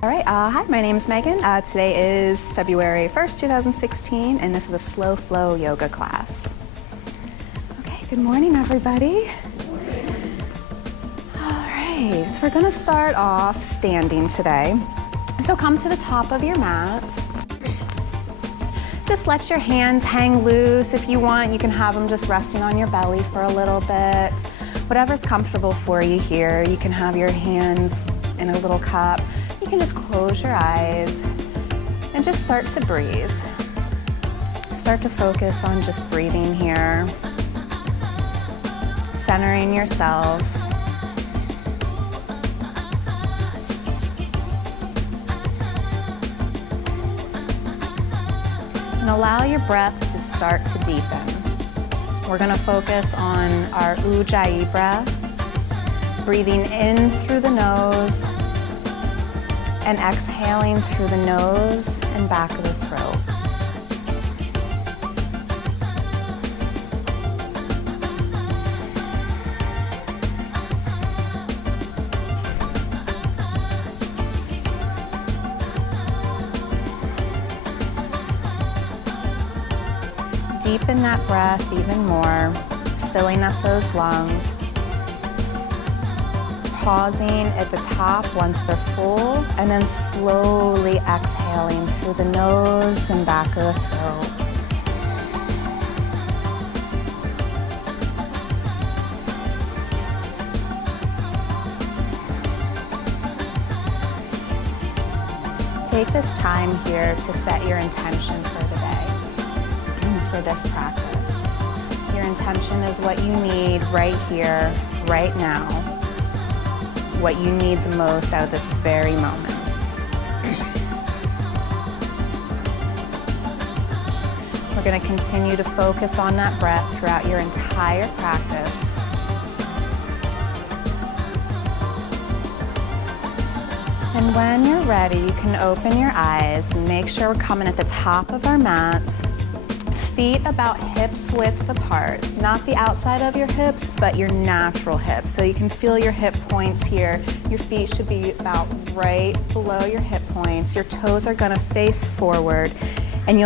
All right, hi, my name is Megan. Today is February 1st, 2016, and this is a slow flow yoga class. Okay, good morning, everybody. All right, so we're gonna start off standing today. So come to the top of your mats. Just let your hands hang loose. If you want, you can have them just resting on your belly for a little bit. Whatever's comfortable for you here. You can have your hands in a little cup. You can just close your eyes and just start to breathe. Start to focus on just breathing here, centering yourself. And allow your breath to start to deepen. We're gonna focus on our Ujjayi breath, breathing in through the nose, and exhaling through the nose and back of the throat. Deepen that breath even more, filling up those lungs. Pausing at the top once they're full, and then slowly exhaling through the nose and back of the throat. Take this time here to set your intention for the day, for this practice. Your intention is what you need right here, right now. What you need the most out of this very moment. We're going to continue to focus on that breath throughout your entire practice. And when you're ready, you can open your eyes and make sure we're coming at the top of our mats. Feet about hips width apart, not the outside of your hips, but your natural hips. So you can feel your hip points here. Your feet should be about right below your hip points. Your toes are gonna face forward. And you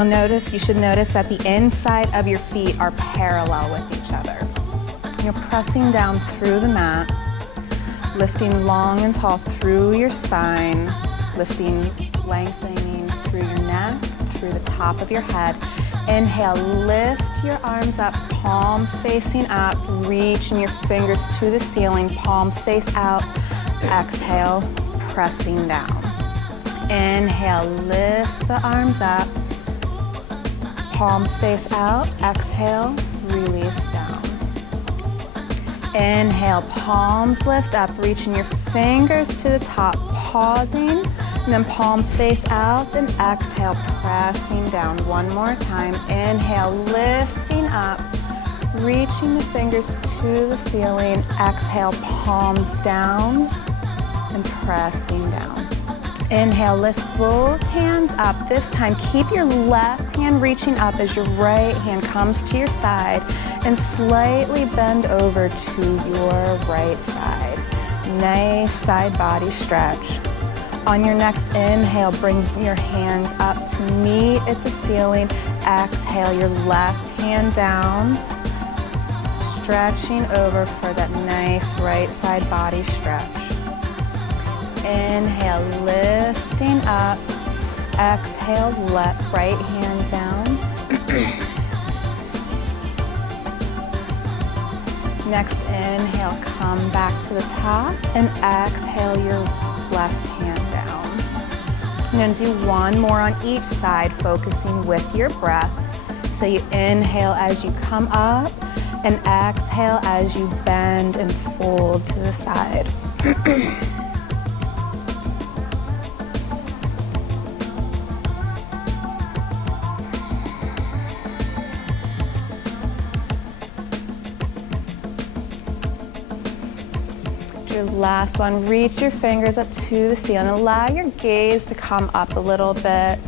should notice that the inside of your feet are parallel with each other. You're pressing down through the mat, lifting long and tall through your spine, lifting, lengthening through your neck, through the top of your head. Inhale, lift your arms up, palms facing up, reaching your fingers to the ceiling, palms face out. Exhale, pressing down. Inhale, lift the arms up, palms face out. Exhale, release down. Inhale, palms lift up, reaching your fingers to the top, pausing. And then palms face out, and exhale, pressing down. One more time. Inhale, lifting up, reaching the fingers to the ceiling. Exhale, palms down and pressing down. Inhale, lift both hands up. This time, keep your left hand reaching up as your right hand comes to your side, and slightly bend over to your right side. Nice side body stretch. On your next inhale, bring your hands up to meet at the ceiling. Exhale, your left hand down, stretching over for that nice right side body stretch. Inhale, lifting up. Exhale, right hand down. Next inhale, come back to the top, and exhale your left hand down. I'm going to do one more on each side, focusing with your breath. So you inhale as you come up, and exhale as you bend and fold to the side. Your last one, reach your fingers up to the ceiling. Allow your gaze to come up a little bit.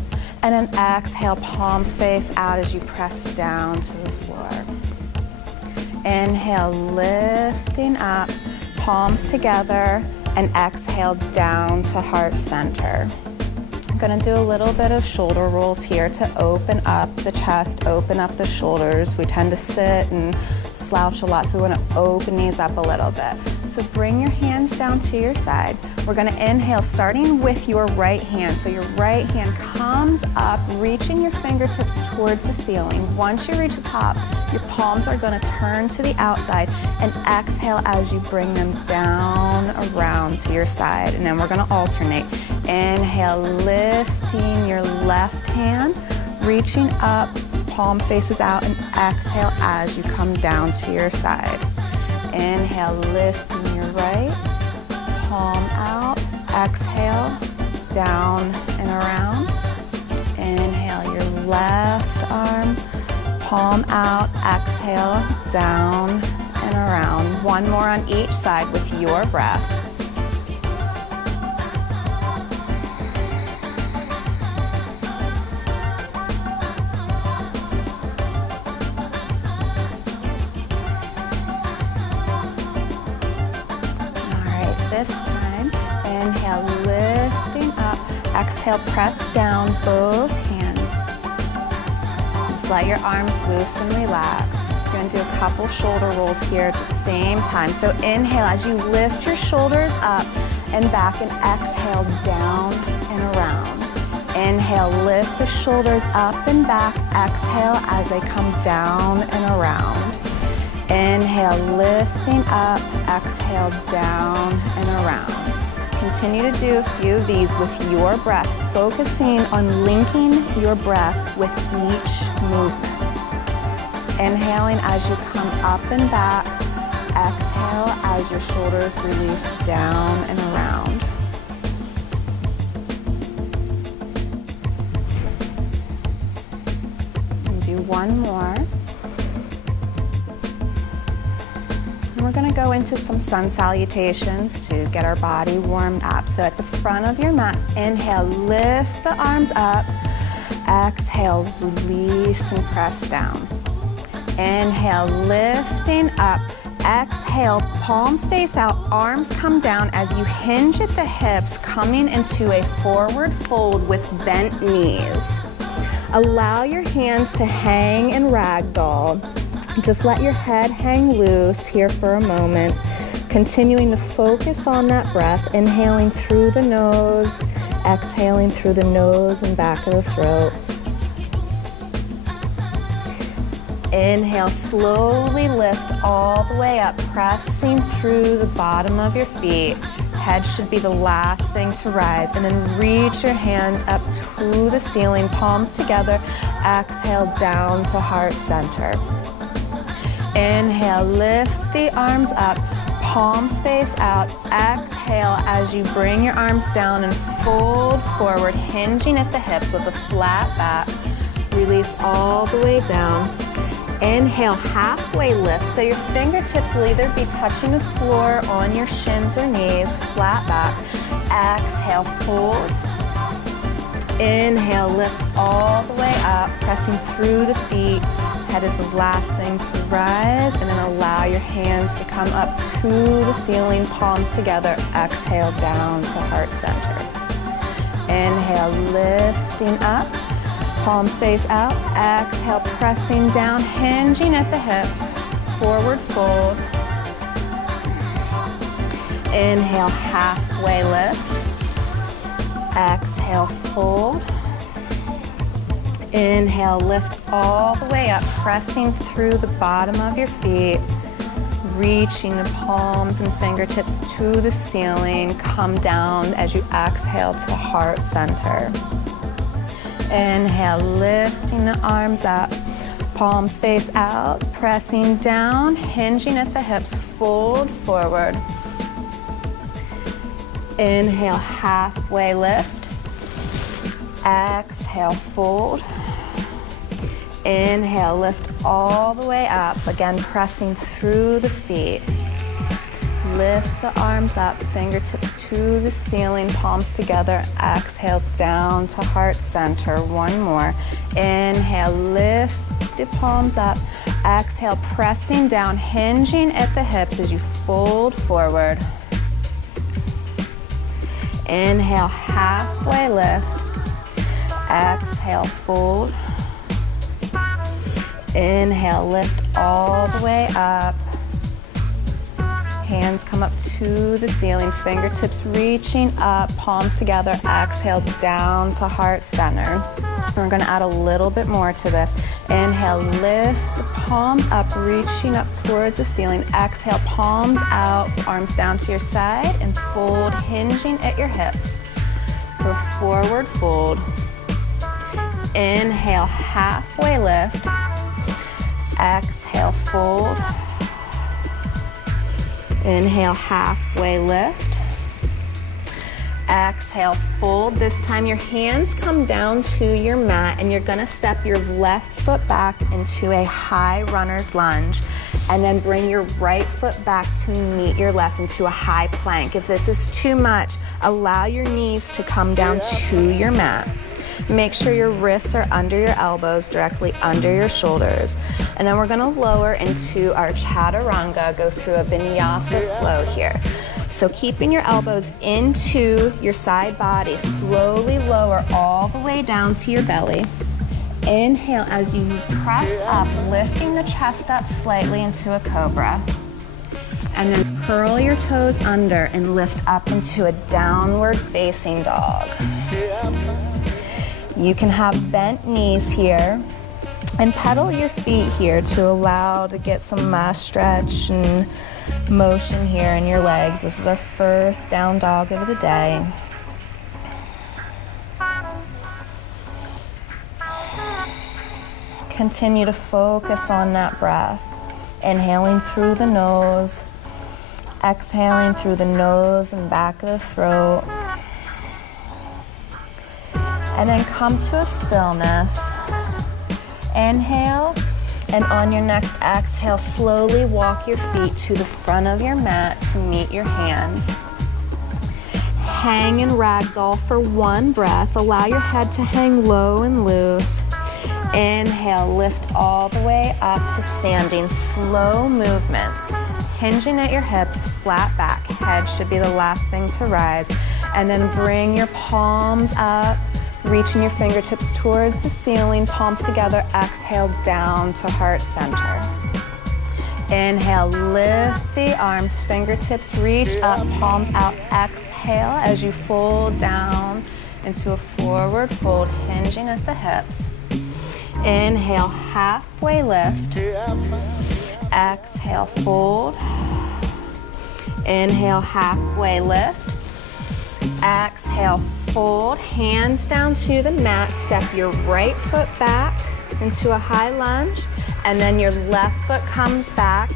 And then exhale, palms face out as you press down to the floor. Inhale, lifting up, palms together. and exhale down to heart center. I'm gonna do a little bit of shoulder rolls here to open up the chest, open up the shoulders. We tend to sit and slouch a lot, so we wanna open these up a little bit. So bring your hands down to your side. We're gonna inhale, starting with your right hand. So your right hand comes up, reaching your fingertips towards the ceiling. Once you reach the top, your palms are gonna turn to the outside, and exhale as you bring them down around to your side. And then we're gonna alternate. Inhale, lifting your left hand, reaching up, palm faces out, and exhale as you come down to your side. Inhale, lifting your right, palm out, exhale, down and around. Inhale, your left arm, palm out, exhale, down and around. One more on each side with your breath. This time, inhale, lifting up, exhale, press down both hands. Just let your arms loose and relax. You're gonna do a couple shoulder rolls here at the same time. So inhale as you lift your shoulders up and back, and exhale down and around. Inhale, lift the shoulders up and back, exhale as they come down and around. Inhale, lifting up, exhale, down and around. Continue to do a few of these with your breath, focusing on linking your breath with each movement. Inhaling as you come up and back, exhale as your shoulders release down and around. And do one more. We're going to go into some sun salutations to get our body warmed up. So at the front of your mat, inhale, lift the arms up. Exhale, release and press down. Inhale, lifting up. Exhale, palms face out, arms come down as you hinge at the hips, coming into a forward fold with bent knees. Allow your hands to hang in ragdoll. Just let your head hang loose here for a moment, continuing to focus on that breath, inhaling through the nose, exhaling through the nose and back of the throat. Inhale, slowly lift all the way up, pressing through the bottom of your feet. Head should be the last thing to rise, and then reach your hands up to the ceiling, palms together, exhale down to heart center. Inhale, lift the arms up, palms face out. Exhale as you bring your arms down and fold forward, hinging at the hips with a flat back. Release all the way down. Inhale, halfway lift. So your fingertips will either be touching the floor on your shins or knees, flat back. Exhale, fold. Inhale, lift all the way up, pressing through the feet. Head is the last thing to rise, and then allow your hands to come up to the ceiling, palms together. Exhale down to heart center. Inhale, lifting up, palms face out. Exhale, pressing down, hinging at the hips, forward fold. Inhale, halfway lift. Exhale, fold. Inhale, lift all the way up, pressing through the bottom of your feet, reaching the palms and fingertips to the ceiling. Come down as you exhale to heart center. Inhale, lifting the arms up, palms face out, pressing down, hinging at the hips, fold forward. Inhale, halfway lift. Exhale, fold. Inhale, lift all the way up, again pressing through the feet. Lift the arms up, fingertips to the ceiling, palms together. Exhale, down to heart center. One more. Inhale, lift the palms up. Exhale, pressing down, hinging at the hips as you fold forward. Inhale, halfway lift. Exhale, fold. Inhale, lift all the way up. Hands come up to the ceiling, fingertips reaching up, palms together. Exhale, down to heart center. We're gonna add a little bit more to this. Inhale, lift the palms up, reaching up towards the ceiling. Exhale, palms out, arms down to your side, and fold, hinging at your hips. So a forward fold. Inhale, halfway lift. Exhale, fold. Inhale, halfway lift. Exhale, fold. This time your hands come down to your mat and you're gonna step your left foot back into a high runner's lunge and then bring your right foot back to meet your left into a high plank. If this is too much, allow your knees to come down to your mat. Make sure your wrists are under your elbows, directly under your shoulders. And then we're gonna lower into our chaturanga, go through a vinyasa flow here. So keeping your elbows into your side body, slowly lower all the way down to your belly. Inhale as you press up, lifting the chest up slightly into a cobra. And then curl your toes under and lift up into a downward facing dog. You can have bent knees here and pedal your feet here to allow to get some stretch and motion here in your legs. This is our first down dog of the day. Continue to focus on that breath. Inhaling through the nose, exhaling through the nose and back of the throat. And then come to a stillness. Inhale, and on your next exhale, slowly walk your feet to the front of your mat to meet your hands. Hang in ragdoll for one breath. Allow your head to hang low and loose. Inhale, lift all the way up to standing. Slow movements. Hinging at your hips, flat back. Head should be the last thing to rise. And then bring your palms up. Reaching your fingertips towards the ceiling, palms together, exhale down to heart center. Inhale, lift the arms, fingertips reach up, palms out, exhale as you fold down into a forward fold, hinging at the hips. Inhale, halfway lift. Exhale, fold. Inhale, halfway lift. Exhale, fold, hands down to the mat. Step your right foot back into a high lunge, and then your left foot comes back.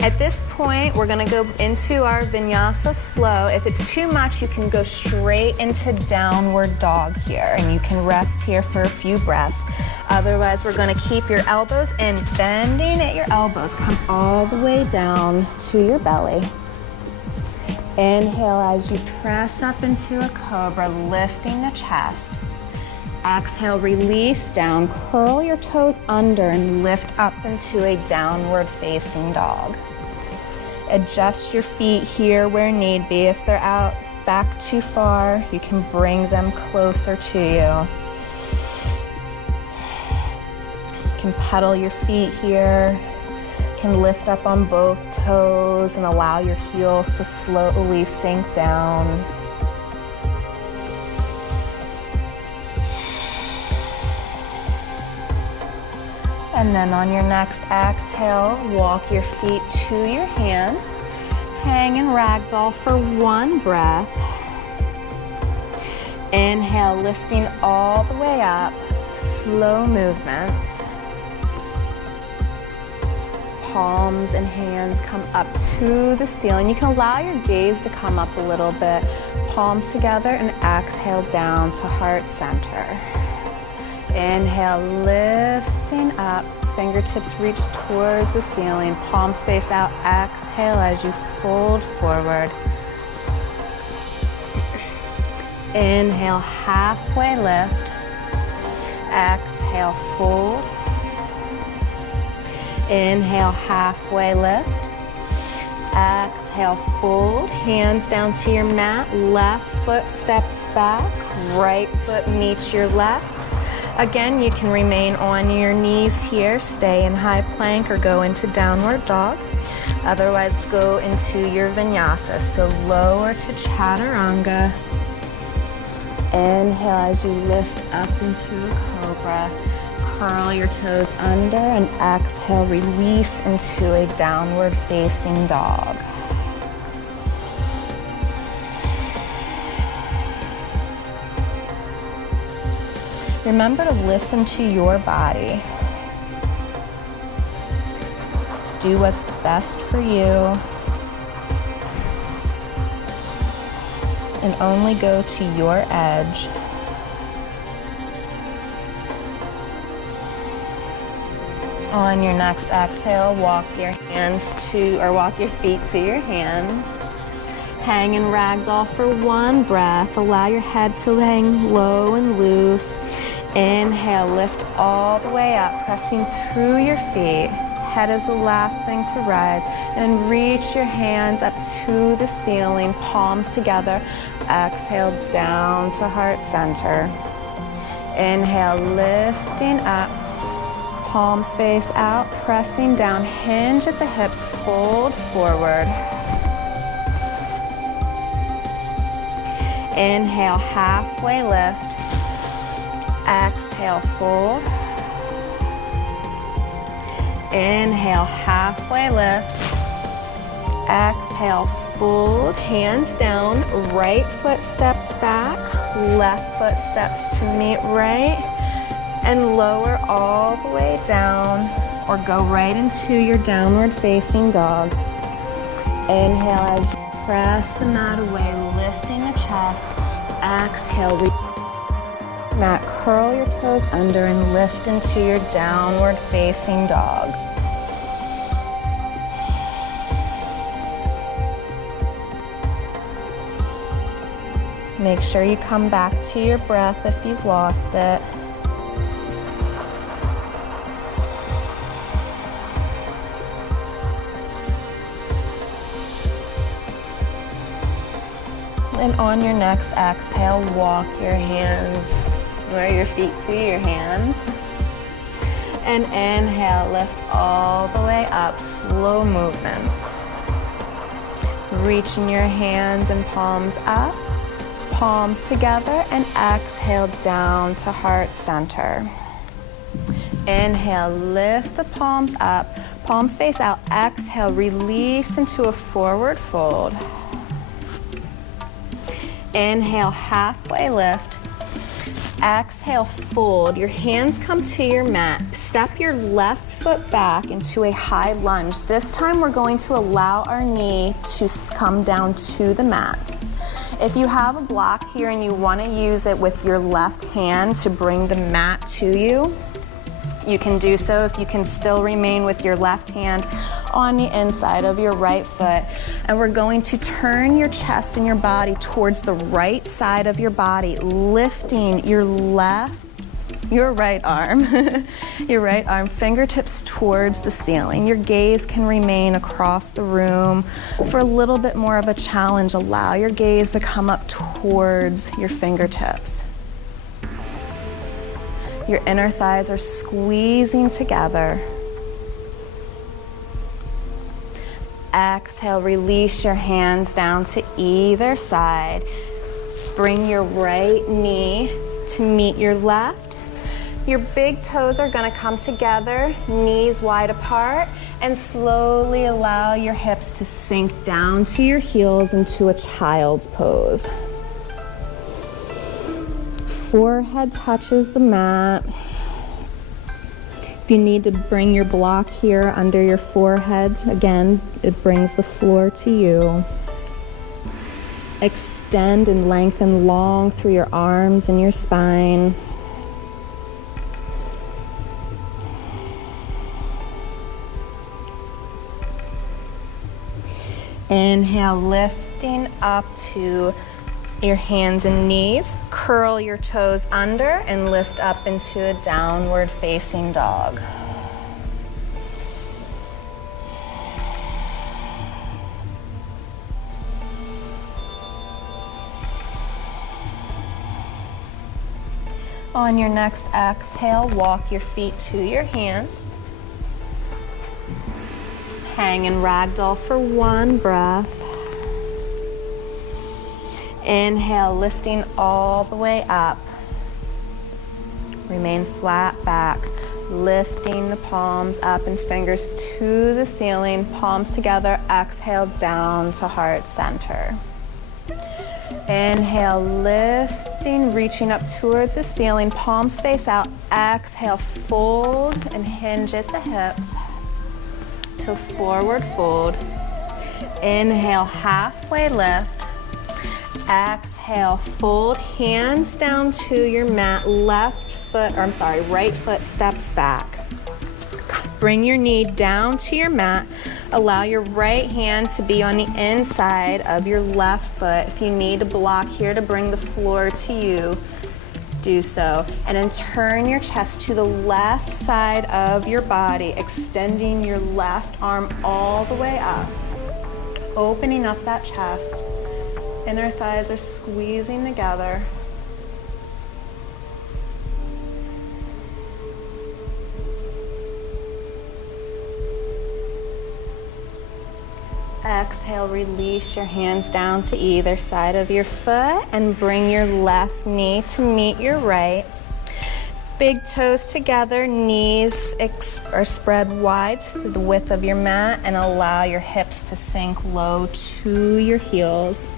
At this point, we're gonna go into our vinyasa flow. If it's too much, you can go straight into downward dog here, and you can rest here for a few breaths. Otherwise, we're gonna keep your elbows in, bending at your elbows. Come all the way down to your belly. Inhale as you press up into a cobra, lifting the chest. Exhale, release down, curl your toes under and lift up into a downward facing dog. Adjust your feet here where need be. If they're out back too far, you can bring them closer to you. You can pedal your feet here. Can lift up on both toes and allow your heels to slowly sink down. And then on your next exhale, walk your feet to your hands. Hang in ragdoll for one breath. Inhale, lifting all the way up, slow movements. Palms and hands come up to the ceiling. You can allow your gaze to come up a little bit. Palms together and exhale down to heart center. Inhale, lifting up. Fingertips reach towards the ceiling. Palms face out. Exhale as you fold forward. Inhale, halfway lift. Exhale, fold. Inhale, halfway lift. Exhale, fold, hands down to your mat, left foot steps back, right foot meets your left. Again, you can remain on your knees here, stay in high plank or go into downward dog. Otherwise, go into your vinyasa, so lower to chaturanga. Inhale as you lift up into a cobra. Curl your toes under and exhale, release into a downward facing dog. Remember to listen to your body. Do what's best for you. And only go to your edge. On your next exhale, walk your feet to your hands. Hang in ragdoll for one breath. Allow your head to hang low and loose. Inhale, lift all the way up, pressing through your feet. Head is the last thing to rise. And reach your hands up to the ceiling, palms together. Exhale, down to heart center. Inhale, lifting up. Palms face out, pressing down, hinge at the hips, fold forward. Inhale, halfway lift. Exhale, fold. Inhale, halfway lift. Exhale, fold, hands down, right foot steps back, left foot steps to meet right. And lower all the way down or go right into your downward facing dog. Inhale as you press the mat away, lifting the chest. Exhale, mat, curl your toes under and lift into your downward facing dog. Make sure you come back to your breath if you've lost it. And on your next exhale, walk your hands, or your feet to your hands. And inhale, lift all the way up, slow movements. Reaching your hands and palms up, palms together, and exhale down to heart center. Inhale, lift the palms up, palms face out. Exhale, release into a forward fold. Inhale, halfway lift. Exhale, fold. Your hands come to your mat. Step your left foot back into a high lunge. This time we're going to allow our knee to come down to the mat. If you have a block here and you want to use it with your left hand to bring the mat to you, you can do so. If you can still remain with your left hand on the inside of your right foot. And we're going to turn your chest and your body towards the right side of your body, lifting your right arm, your right arm, fingertips towards the ceiling. Your gaze can remain across the room. For a little bit more of a challenge, allow your gaze to come up towards your fingertips. Your inner thighs are squeezing together. Exhale, release your hands down to either side. Bring your right knee to meet your left. Your big toes are going to come together, knees wide apart, and slowly allow your hips to sink down to your heels into a child's pose. Forehead touches the mat. If you need to bring your block here under your forehead, again, it brings the floor to you. Extend and lengthen long through your arms and your spine. Inhale, lifting up to your hands and knees. Curl your toes under and lift up into a downward facing dog. On your next exhale, walk your feet to your hands. Hang in ragdoll for 1 breath. Inhale, lifting all the way up. Remain flat back, lifting the palms up and fingers to the ceiling, palms together. Exhale, down to heart center. Inhale, lifting, reaching up towards the ceiling, palms face out. Exhale, fold and hinge at the hips to forward fold. Inhale, halfway lift. Exhale, fold, hands down to your mat, right foot steps back. Bring your knee down to your mat. Allow your right hand to be on the inside of your left foot. If you need a block here to bring the floor to you, do so. And then turn your chest to the left side of your body, extending your left arm all the way up, opening up that chest. Inner thighs are squeezing together. Exhale, release your hands down to either side of your foot and bring your left knee to meet your right. Big toes together, knees are spread wide to the width of your mat, and allow your hips to sink low to your heels.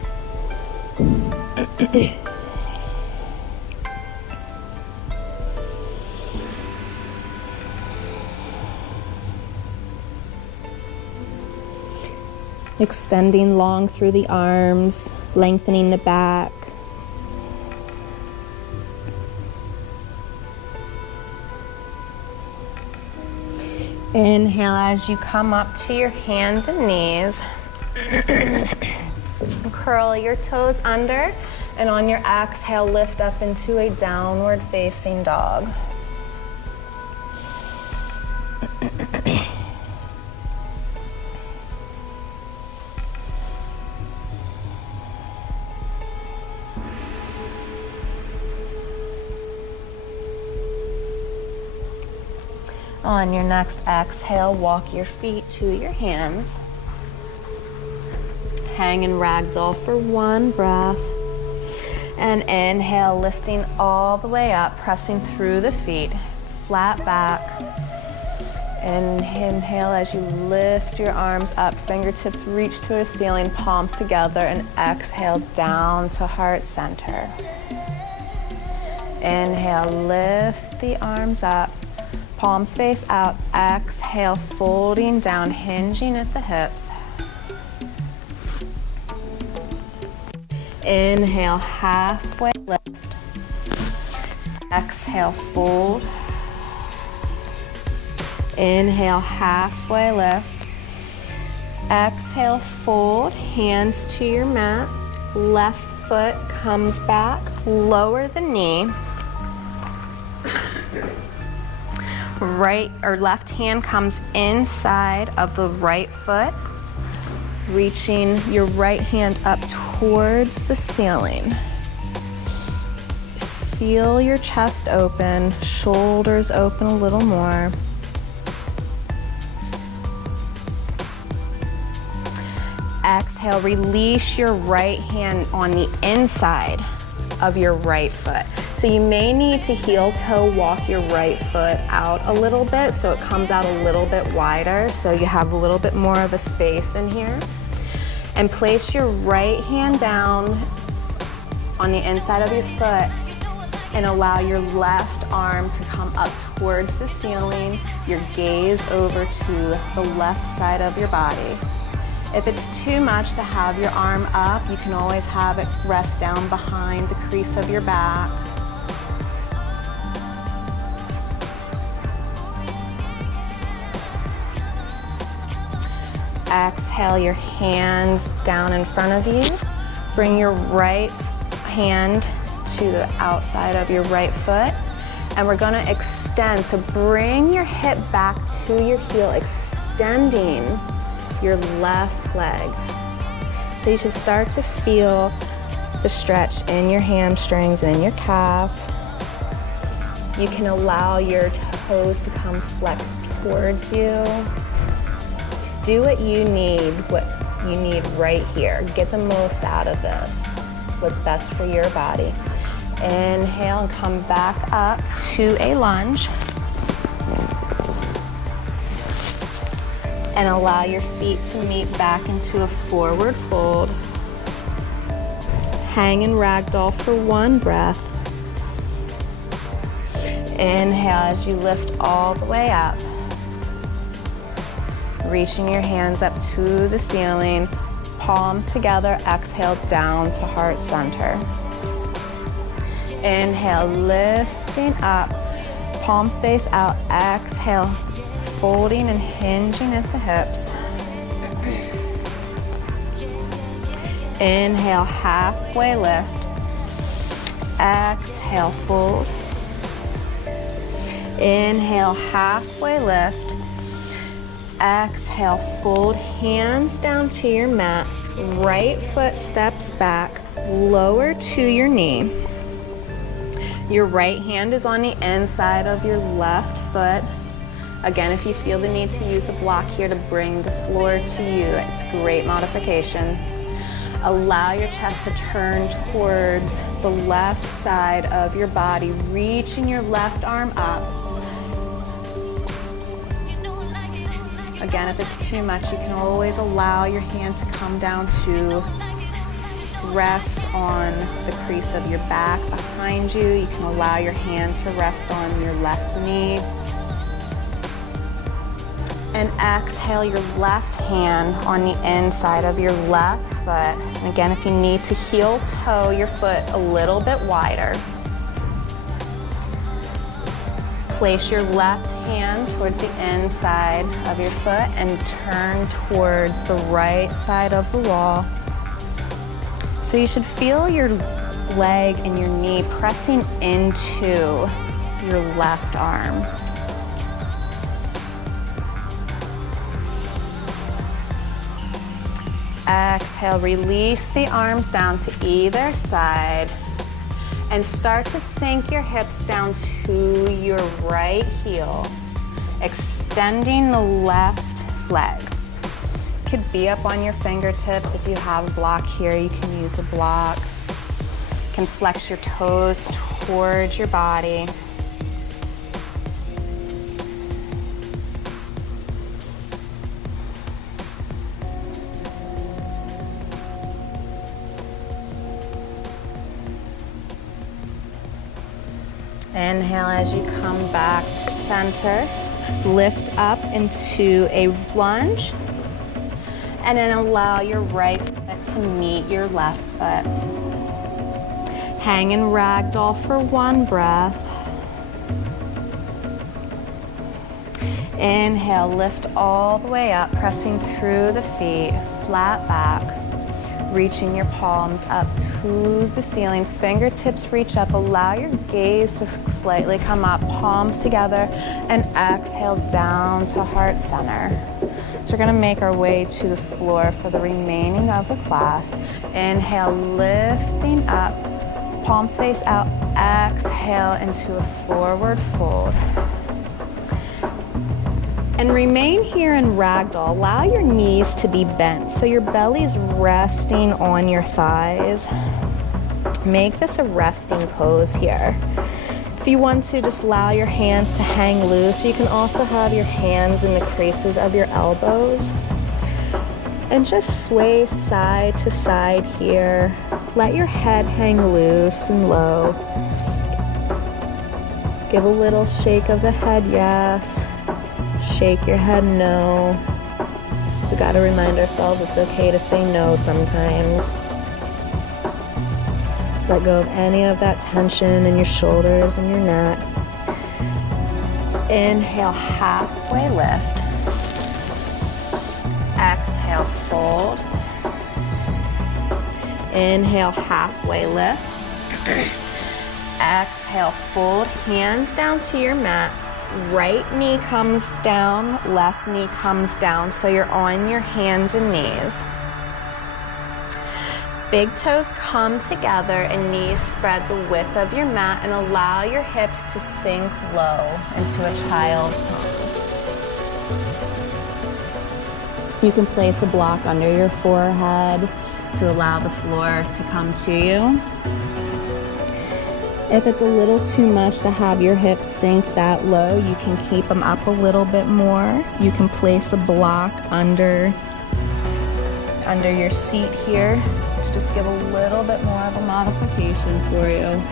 Extending long through the arms, lengthening the back. Inhale as you come up to your hands and knees. Curl your toes under, and on your exhale, lift up into a downward facing dog. On your next exhale, walk your feet to your hands. Hang in ragdoll for 1 breath. And inhale, lifting all the way up, pressing through the feet, flat back. And inhale as you lift your arms up, fingertips reach to the ceiling, palms together, and exhale down to heart center. Inhale, lift the arms up. Palms face out. Exhale, folding down, hinging at the hips. Inhale, halfway lift. Exhale, fold. Inhale, halfway lift. Exhale, fold, hands to your mat. Left foot comes back, lower the knee. Right or left hand comes inside of the right foot, reaching your right hand up towards the ceiling. Feel your chest open, shoulders open a little more. Exhale, release your right hand on the inside of your right foot. So you may need to heel toe walk your right foot out a little bit so it comes out a little bit wider, so you have a little bit more of a space in here. And place your right hand down on the inside of your foot and allow your left arm to come up towards the ceiling, your gaze over to the left side of your body. If it's too much to have your arm up, you can always have it rest down behind the crease of your back. Exhale your hands down in front of you. Bring your right hand to the outside of your right foot. And we're gonna extend. So bring your hip back to your heel, extending your left leg. So you should start to feel the stretch in your hamstrings and in your calf. You can allow your toes to come flex towards you. Do what you need right here. Get the most out of this. What's best for your body. Inhale and come back up to a lunge. And allow your feet to meet back into a forward fold. Hang in ragdoll for 1 breath. Inhale as you lift all the way up. Reaching your hands up to the ceiling, palms together, exhale down to heart center. Inhale, lifting up, palms face out, exhale, folding and hinging at the hips. Inhale, halfway lift. Exhale, fold. Inhale, halfway lift. Exhale, fold, hands down to your mat. Right foot steps back, lower to your knee. Your right hand is on the inside of your left foot. Again, if you feel the need to use a block here to bring the floor to you, it's a great modification. Allow your chest to turn towards the left side of your body, reaching your left arm up. Again, if it's too much, you can always allow your hand to come down to rest on the crease of your back behind you. You can allow your hand to rest on your left knee. And exhale your left hand on the inside of your left foot. And again, if you need to heel toe your foot a little bit wider. Place your left hand towards the inside of your foot and turn towards the right side of the wall. So you should feel your leg and your knee pressing into your left arm. Exhale, release the arms down to either side and start to sink your hips down to your right heel, extending the left leg. You could be up on your fingertips. If you have a block here, you can use a block. You can flex your toes towards your body. Inhale as you come back to center. Lift up into a lunge. And then allow your right foot to meet your left foot. Hang in ragdoll for 1 breath. Inhale, lift all the way up, pressing through the feet, flat back. Reaching your palms up to the ceiling, fingertips reach up, allow your gaze to slightly come up, palms together, and exhale down to heart center. So we're gonna make our way to the floor for the remaining of the class. Inhale, lifting up, palms face out, exhale into a forward fold. And remain here in ragdoll. Allow your knees to be bent so your belly's resting on your thighs. Make this a resting pose here. If you want to, just allow your hands to hang loose. You can also have your hands in the creases of your elbows. And just sway side to side here. Let your head hang loose and low. Give a little shake of the head, yes. Shake your head, no. We gotta remind ourselves it's okay to say no sometimes. Let go of any of that tension in your shoulders and your neck. Just inhale, halfway lift. Exhale, fold. Inhale, halfway lift. Exhale, fold, hands down to your mat. Right knee comes down, left knee comes down, so you're on your hands and knees. Big toes come together and knees spread the width of your mat, and allow your hips to sink low into a child's pose. You can place a block under your forehead to allow the floor to come to you. If it's a little too much to have your hips sink that low, you can keep them up a little bit more. You can place a block under your seat here to just give a little bit more of a modification for you.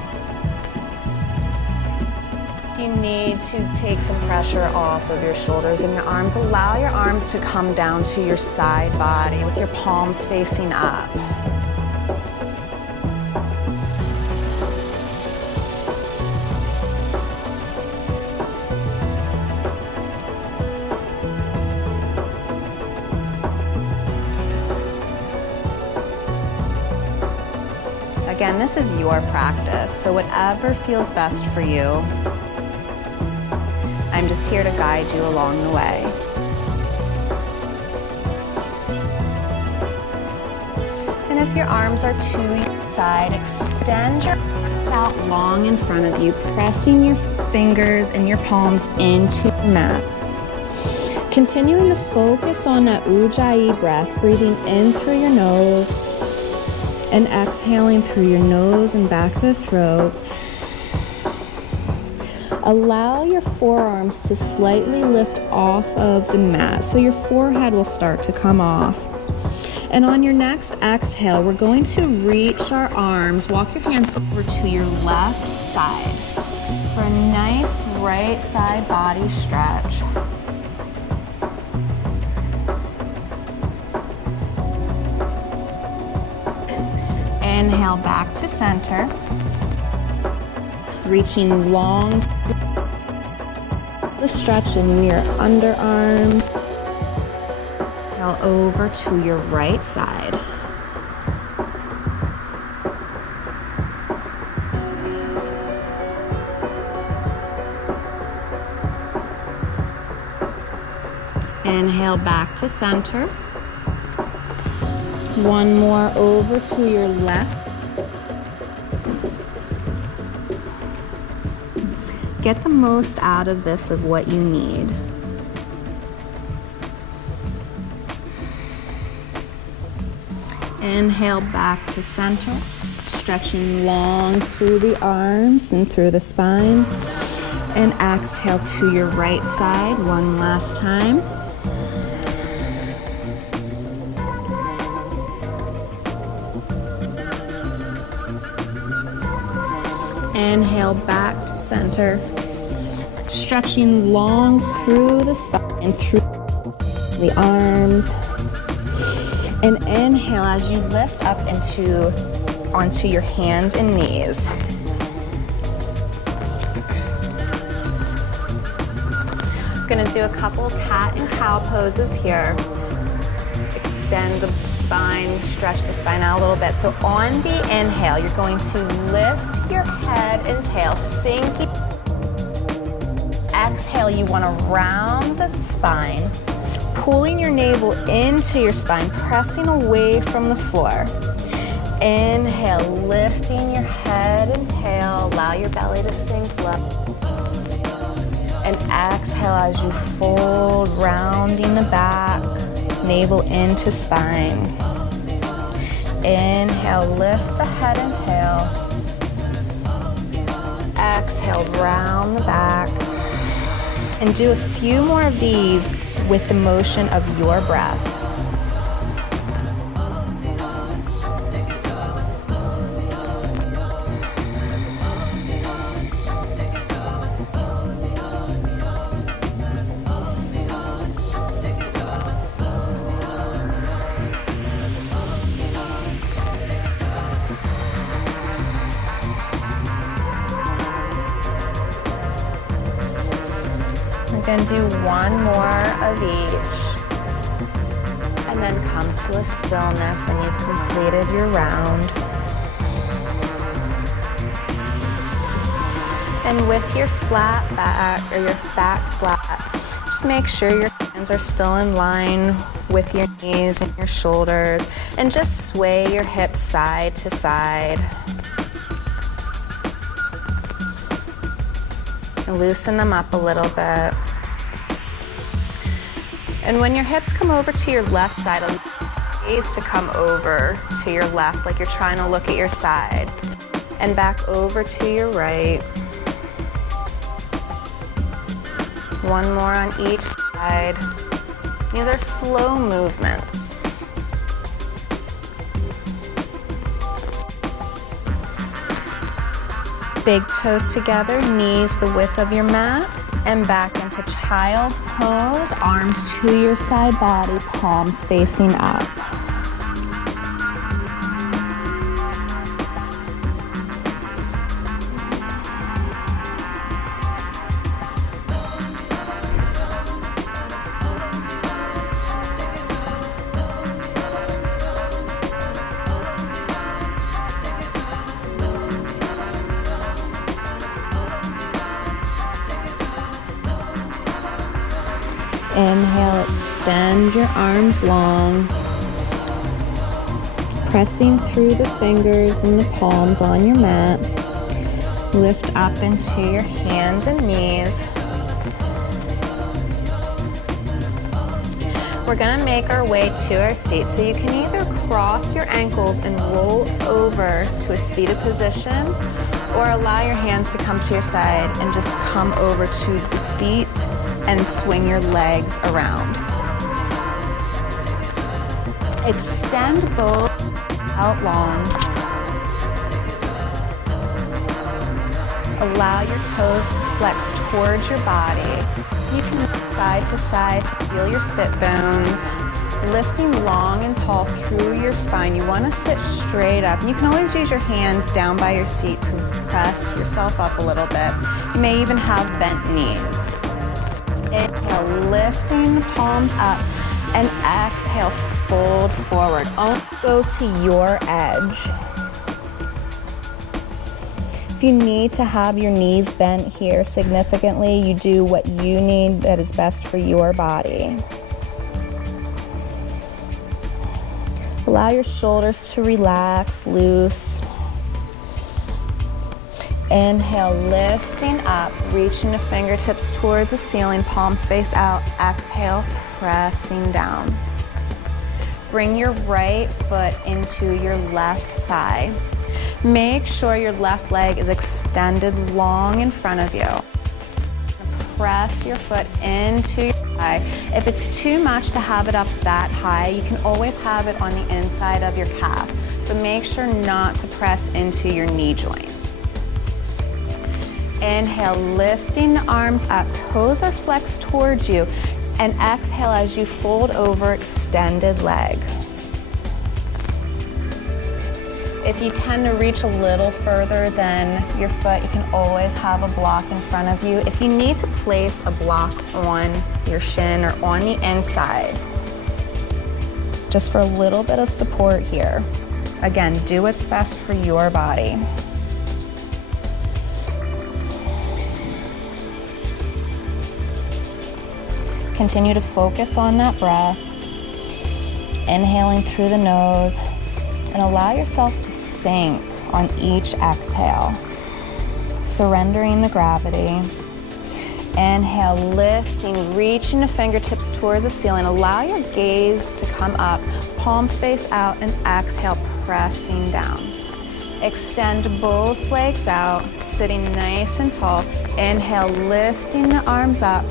You need to take some pressure off of your shoulders and your arms. Allow your arms to come down to your side body with your palms facing up. Again, this is your practice, so whatever feels best for you, I'm just here to guide you along the way. And if your arms are to your side, extend your arms out long in front of you, pressing your fingers and your palms into the mat. Continuing to focus on that Ujjayi breath, breathing in through your nose and exhaling through your nose and back of the throat. Allow your forearms to slightly lift off of the mat, so your forehead will start to come off. And on your next exhale, we're going to reach our arms, walk your hands over to your left side for a nice right side body stretch. Inhale back to center, reaching long, the stretch in your underarms. Inhale over to your right side. Inhale back to center. One more over to your left. Get the most out of this of what you need. Inhale back to center, stretching long through the arms and through the spine. And exhale to your right side one last time. Inhale back to center, stretching long through the spine and through the arms. And inhale as you lift up onto your hands and knees. We're gonna do a couple cat and cow poses here. Extend the spine, stretch the spine out a little bit. So on the inhale, you're going to lift your head and tail, sinking. Exhale, you want to round the spine, pulling your navel into your spine, pressing away from the floor. Inhale, lifting your head and tail, allow your belly to sink low. And exhale as you fold, rounding the back, navel into spine. Inhale, lift the head and tail. Exhale, round the back. And do a few more of these with the motion of your breath. We're going to do one more of each, and then come to a stillness when you've completed your round. And with your flat back, or your back flat, just make sure your hands are still in line with your knees and your shoulders, and just sway your hips side to side. And loosen them up a little bit. And when your hips come over to your left side, allow your gaze to come over to your left like you're trying to look at your side. And back over to your right. One more on each side. These are slow movements. Big toes together, knees the width of your mat, and back into child's pose, arms to your side body, palms facing up. Inhale, extend your arms long, pressing through the fingers and the palms on your mat. Lift up into your hands and knees. We're gonna make our way to our seat, so you can either cross your ankles and roll over to a seated position, or allow your hands to come to your side and just come over to the seat and swing your legs around. Extend both out long. Allow your toes to flex towards your body. You can move side to side, feel your sit bones, lifting long and tall through your spine. You want to sit straight up. You can always use your hands down by your seat to press yourself up a little bit. You may even have bent knees. Inhale, lifting the palms up, and exhale, fold forward. Only go to your edge. If you need to have your knees bent here significantly, you do what you need that is best for your body. Allow your shoulders to relax, loose. Inhale, lifting up, reaching the fingertips towards the ceiling, palms face out. Exhale, pressing down. Bring your right foot into your left thigh. Make sure your left leg is extended long in front of you. Press your foot into your thigh. If it's too much to have it up that high, you can always have it on the inside of your calf, but make sure not to press into your knee joints. Inhale, lifting the arms up, toes are flexed towards you, and exhale as you fold over, extended leg. If you tend to reach a little further than your foot, you can always have a block in front of you. If you need to place a block on your shin or on the inside, just for a little bit of support here. Again, do what's best for your body. Continue to focus on that breath, inhaling through the nose, and allow yourself to sink on each exhale, surrendering the gravity. Inhale, lifting, reaching the fingertips towards the ceiling. Allow your gaze to come up, palms face out, and exhale, pressing down. Extend both legs out, sitting nice and tall. Inhale, lifting the arms up,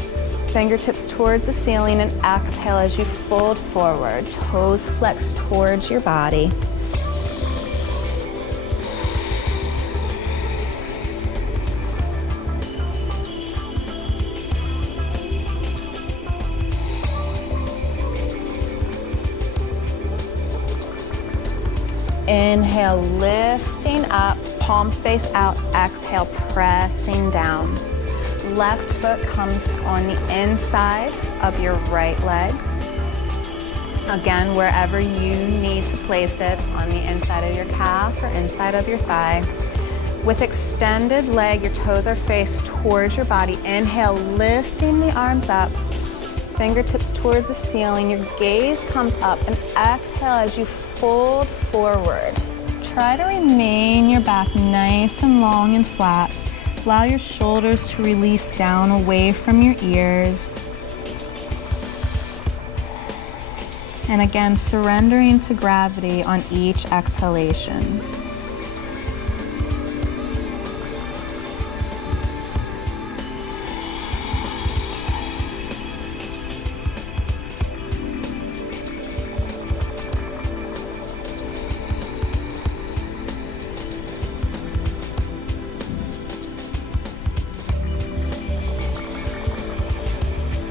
fingertips towards the ceiling, and exhale as you fold forward, toes flex towards your body. Inhale, lifting up, palms face out, exhale, pressing down. Left foot comes on the inside of your right leg. Again, wherever you need to place it, on the inside of your calf or inside of your thigh. With extended leg, your toes are faced towards your body. Inhale, lifting the arms up. fingertips towards the ceiling. Your gaze comes up, and exhale as you fold forward. Try to remain your back nice and long and flat. Allow your shoulders to release down away from your ears. And again, surrendering to gravity on each exhalation.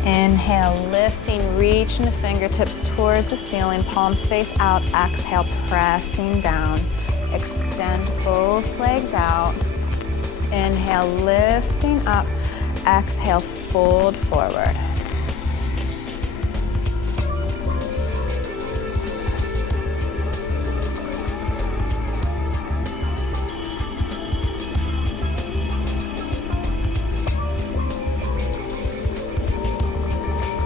Inhale, lifting, reaching the fingertips towards the ceiling, palms face out. Exhale, pressing down. Extend both legs out. Inhale, lifting up. Exhale, fold forward.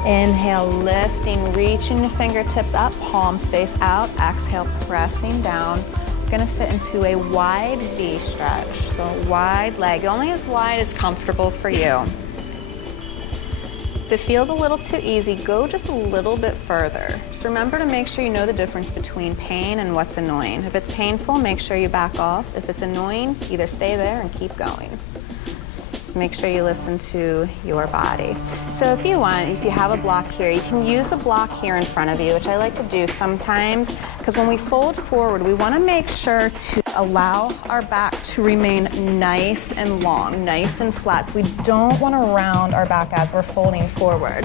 Inhale, lifting, reaching the fingertips up, palms face out. Exhale, pressing down. We're gonna sit into a wide V stretch. So wide leg, only as wide as comfortable for you. If it feels a little too easy, go just a little bit further. Just remember to make sure you know the difference between pain and what's annoying. If it's painful, make sure you back off. If it's annoying, either stay there and keep going. Make sure you listen to your body. So if you want, if you have a block here, you can use the block here in front of you, which I like to do sometimes, because when we fold forward, we want to make sure to allow our back to remain nice and long, nice and flat. So we don't want to round our back as we're folding forward.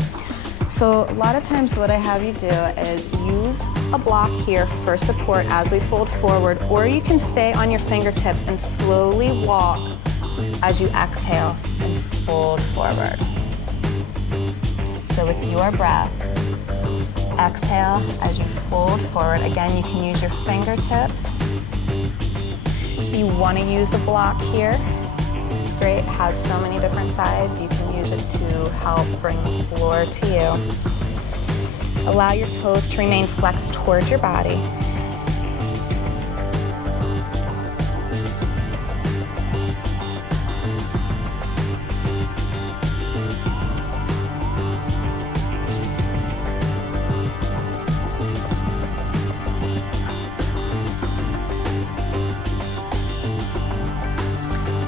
So a lot of times what I have you do is use a block here for support as we fold forward, or you can stay on your fingertips and slowly walk as you exhale and fold forward. So with your breath, exhale as you fold forward. Again, you can use your fingertips. If you want to use a block here, it's great. It has so many different sides. You can use it to help bring the floor to you. Allow your toes to remain flexed towards your body.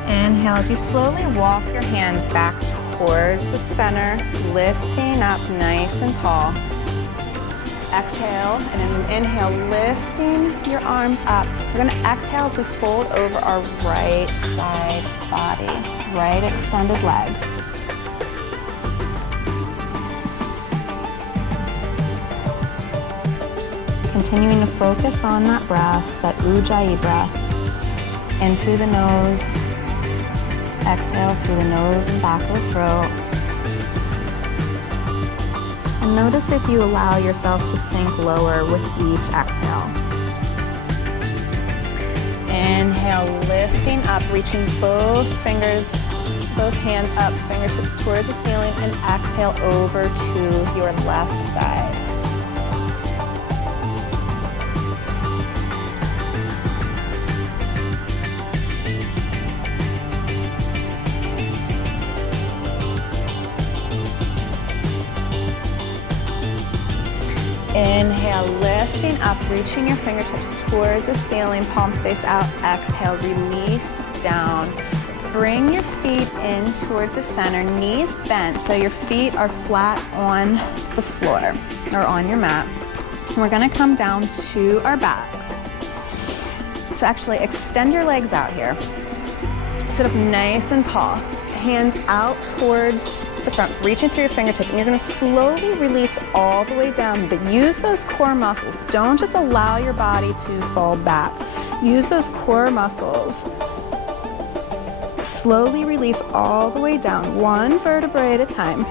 Inhale as you slowly walk your hands back towards the center, lifting up nice and tall. Exhale, and then inhale, lifting your arms up. We're gonna exhale as we fold over our right side body, right extended leg. Continuing to focus on that breath, that Ujjayi breath, in through the nose, exhale through the nose and back of the throat. And notice if you allow yourself to sink lower with each exhale. Inhale, lifting up, reaching both fingers, both hands up, fingertips towards the ceiling, and exhale over to your left side. Inhale, lifting up, reaching your fingertips towards the ceiling, palms face out. Exhale, release down. Bring your feet in towards the center, knees bent so your feet are flat on the floor or on your mat. And we're gonna come down to our backs. So actually extend your legs out here. Sit up nice and tall. Hands out towards the front, reaching through your fingertips, and you're gonna slowly release all the way down, but use those core muscles. Don't just allow your body to fall back. Use those core muscles. Slowly release all the way down, one vertebrae at a time.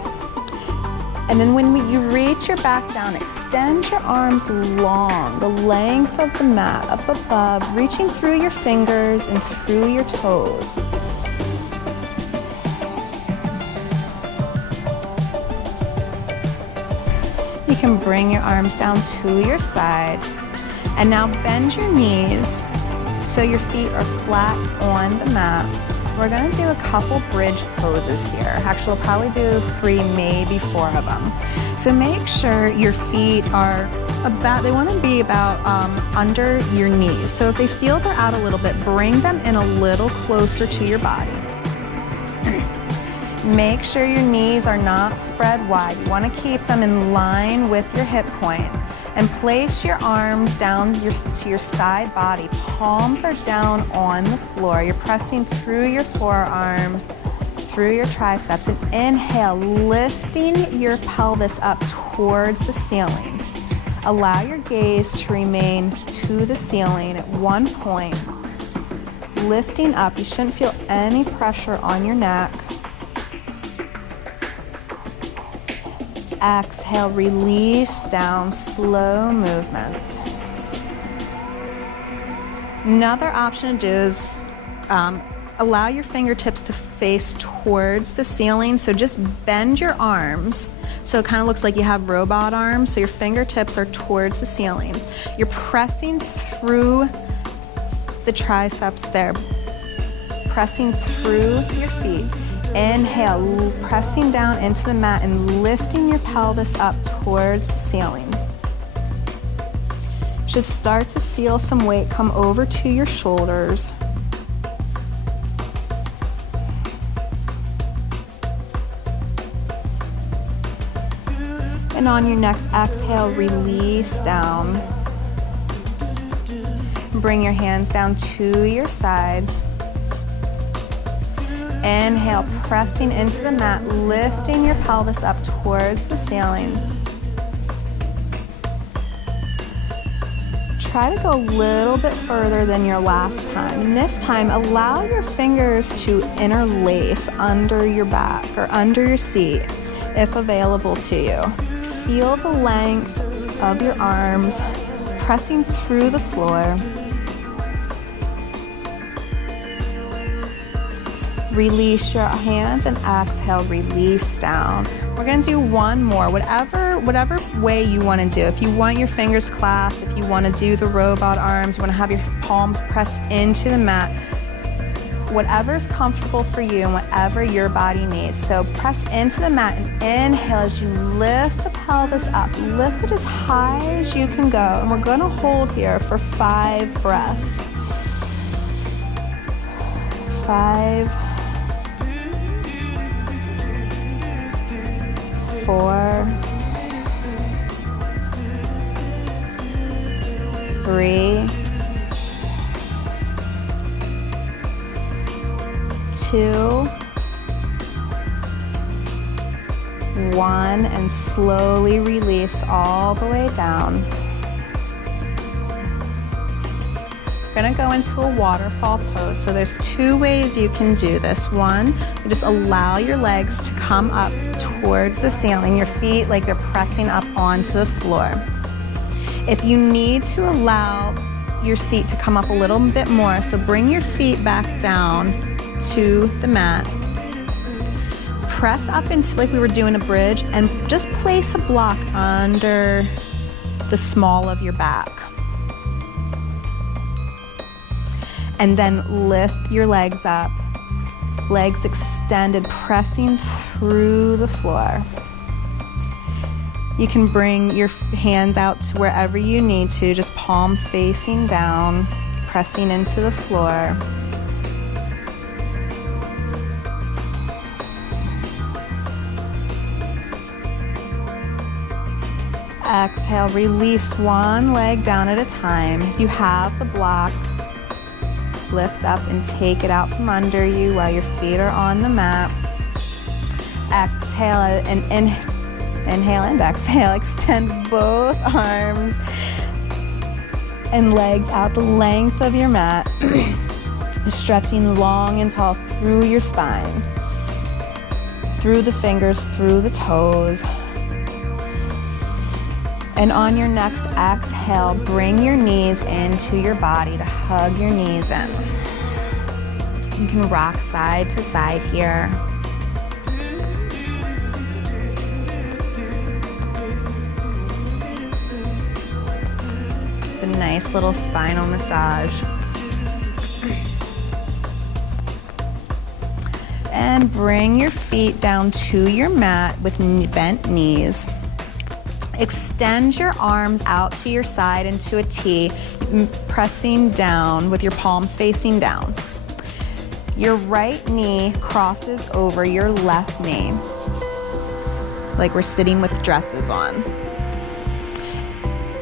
And then when you reach your back down, extend your arms long, the length of the mat, up above, reaching through your fingers and through your toes. can bring your arms down to your side. And now bend your knees so your feet are flat on the mat. We're gonna do a couple bridge poses here. Actually, we'll probably do 3, maybe 4 of them. So make sure your feet are they wanna be about under your knees. So if they feel they're out a little bit, bring them in a little closer to your body. Make sure your knees are not spread wide. You wanna keep them in line with your hip points. And place your arms down to your side body. Palms are down on the floor. You're pressing through your forearms, through your triceps. And inhale, lifting your pelvis up towards the ceiling. Allow your gaze to remain to the ceiling at one point. Lifting up, you shouldn't feel any pressure on your neck. Exhale, release down, slow movement. Another option to do is allow your fingertips to face towards the ceiling. So just bend your arms. So it kind of looks like you have robot arms. So your fingertips are towards the ceiling. You're pressing through the triceps there, pressing through your feet. Inhale, pressing down into the mat and lifting your pelvis up towards the ceiling. Should start to feel some weight come over to your shoulders. And on your next exhale, release down. Bring your hands down to your side. Inhale, pressing into the mat, lifting your pelvis up towards the ceiling. Try to go a little bit further than your last time. And this time, allow your fingers to interlace under your back or under your seat, if available to you. Feel the length of your arms pressing through the floor. Release your hands and exhale, release down. We're gonna do one more, whatever way you wanna do. If you want your fingers clasped, if you wanna do the robot arms, you wanna have your palms pressed into the mat, whatever's comfortable for you and whatever your body needs. So press into the mat and inhale as you lift the pelvis up. Lift it as high as you can go. And we're gonna hold here for 5 breaths. 5, 4, 3, 2, 1, and slowly release all the way down. We're gonna go into a waterfall pose. So there's 2 ways you can do this. One, you just allow your legs to come up towards the ceiling, your feet like they're pressing up onto the floor. If you need to allow your seat to come up a little bit more, so bring your feet back down to the mat. Press up into like we were doing a bridge and just place a block under the small of your back. And then lift your legs up, legs extended, pressing through the floor. You can bring your hands out to wherever you need to, just palms facing down, pressing into the floor. Exhale, release one leg down at a time. If you have the block, lift up and take it out from under you while your feet are on the mat. Exhale and inhale and exhale. Extend both arms and legs out the length of your mat, stretching long and tall through your spine, through the fingers, through the toes. And on your next exhale, bring your knees into your body to hug your knees in. You can rock side to side here. nice little spinal massage. And bring your feet down to your mat with bent knees. Extend your arms out to your side into a T, pressing down with your palms facing down. Your right knee crosses over your left knee, like we're sitting with dresses on.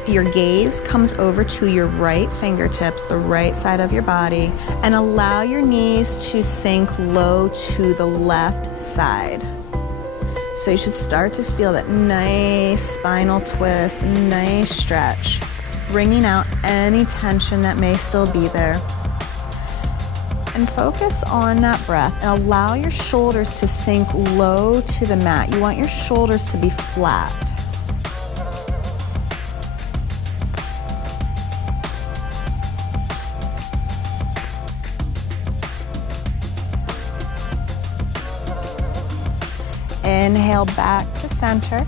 Your gaze comes over to your right fingertips, the right side of your body, and allow your knees to sink low to the left side. So you should start to feel that nice spinal twist, nice stretch, bringing out any tension that may still be there. And focus on that breath and allow your shoulders to sink low to the mat. You want your shoulders to be flat. Inhale back to center,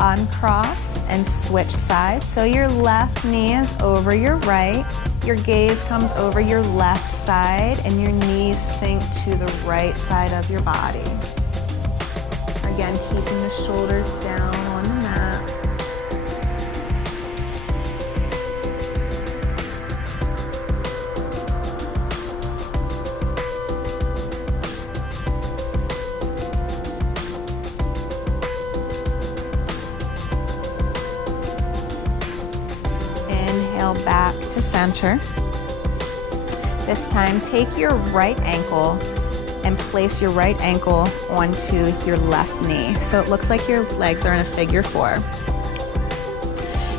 uncross and switch sides. So your left knee is over your right, your gaze comes over your left side, and your knees sink to the right side of your body. Again, keeping the shoulders down on the mat. Back to center. This time, take your right ankle and place your right ankle onto your left knee. So it looks like your legs are in a figure 4.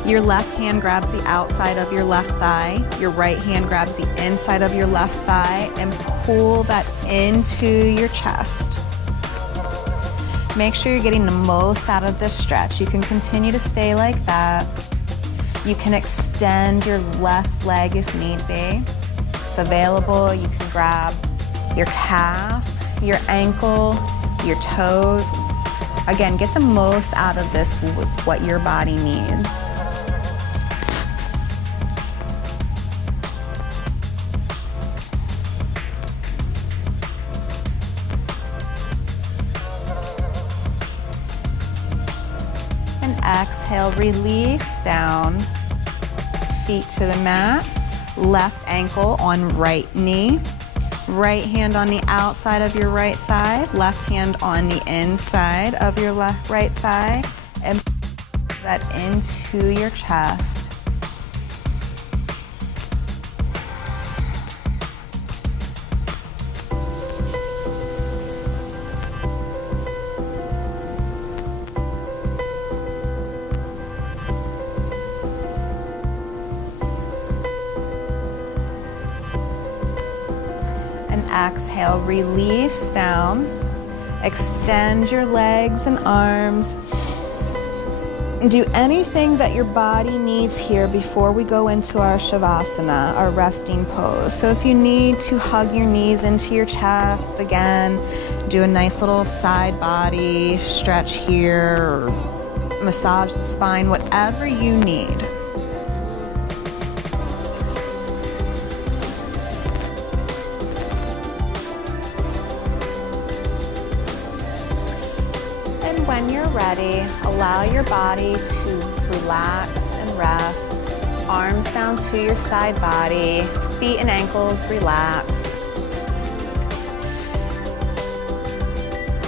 Your left hand grabs the outside of your left thigh. Your right hand grabs the inside of your left thigh and pull that into your chest. Make sure you're getting the most out of this stretch. You can continue to stay like that. You can extend your left leg if need be. If available, you can grab your calf, your ankle, your toes. Again, get the most out of this with what your body needs. And exhale, release down. Feet to the mat, left ankle on right knee, right hand on the outside of your right thigh, left hand on the inside of your right thigh, and pull that into your chest. Exhale, release down. Extend your legs and arms. Do anything that your body needs here before we go into our Shavasana, our resting pose. So if you need to hug your knees into your chest, again, do a nice little side body stretch here, or massage the spine, whatever you need. When you're ready, allow your body to relax and rest. Arms down to your side body, feet and ankles relax.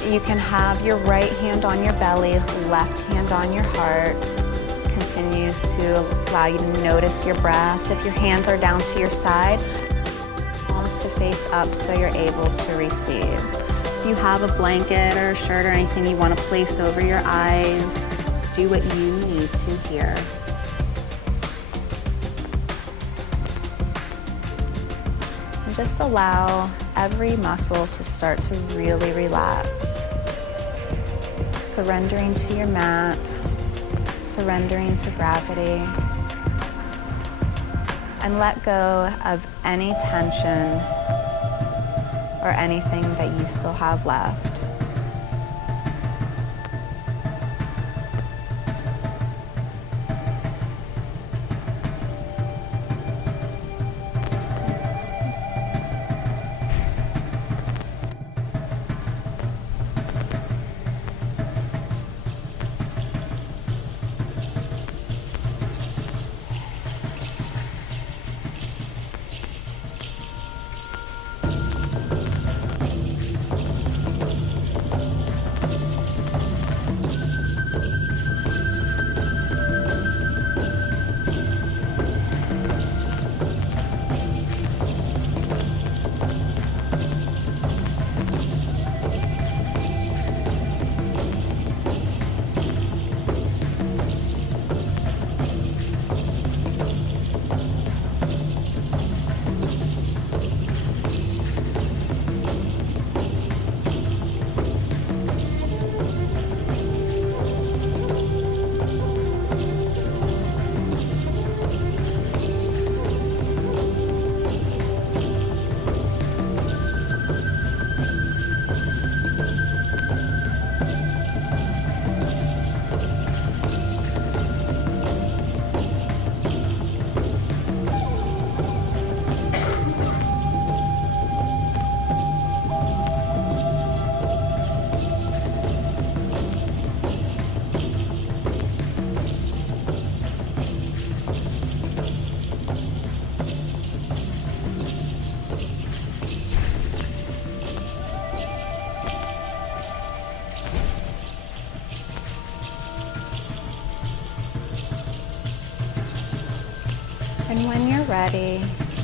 You can have your right hand on your belly, left hand on your heart. Continues to allow you to notice your breath. If your hands are down to your side, palms to face up so you're able to receive. If you have a blanket or a shirt or anything you want to place over your eyes, do what you need to here. And just allow every muscle to start to really relax. Surrendering to your mat, surrendering to gravity, and let go of any tension or anything that you still have left.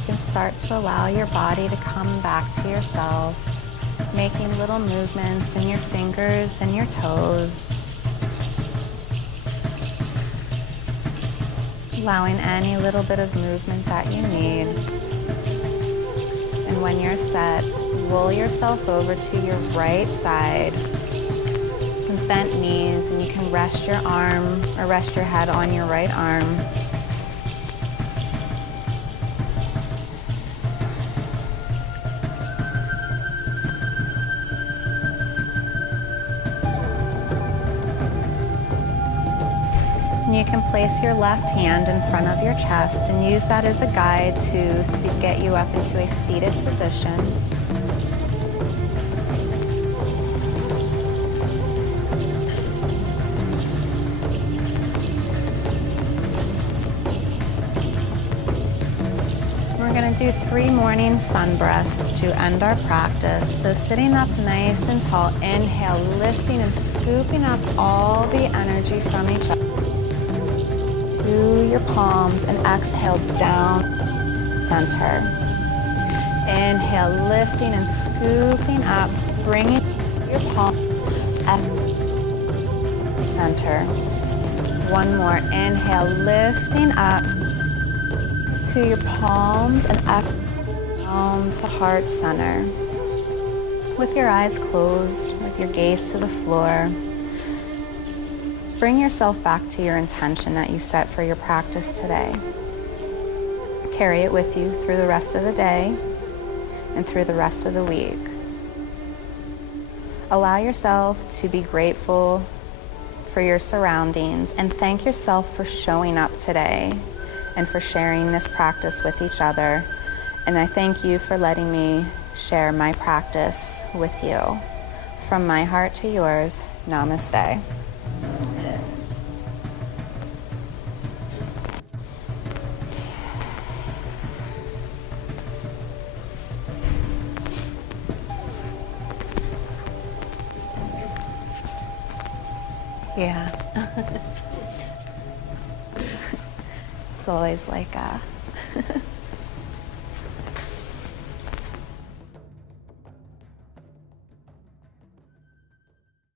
You can start to allow your body to come back to yourself, making little movements in your fingers and your toes, allowing any little bit of movement that you need. And when you're set, roll yourself over to your right side, and bent knees, and you can rest your arm or rest your head on your right arm. You can place your left hand in front of your chest and use that as a guide to get you up into a seated position. We're going to do 3 morning sun breaths to end our practice. So sitting up nice and tall, inhale, lifting and scooping up all the energy from each other to your palms, and exhale down center. Inhale, lifting and scooping up, bringing your palms up center. One more. Inhale, lifting up to your palms and up down to heart center. With your eyes closed, with your gaze to the floor, bring yourself back to your intention that you set for your practice today. Carry it with you through the rest of the day and through the rest of the week. Allow yourself to be grateful for your surroundings and thank yourself for showing up today and for sharing this practice with each other. And I thank you for letting me share my practice with you. From my heart to yours, namaste. Yeah. It's always like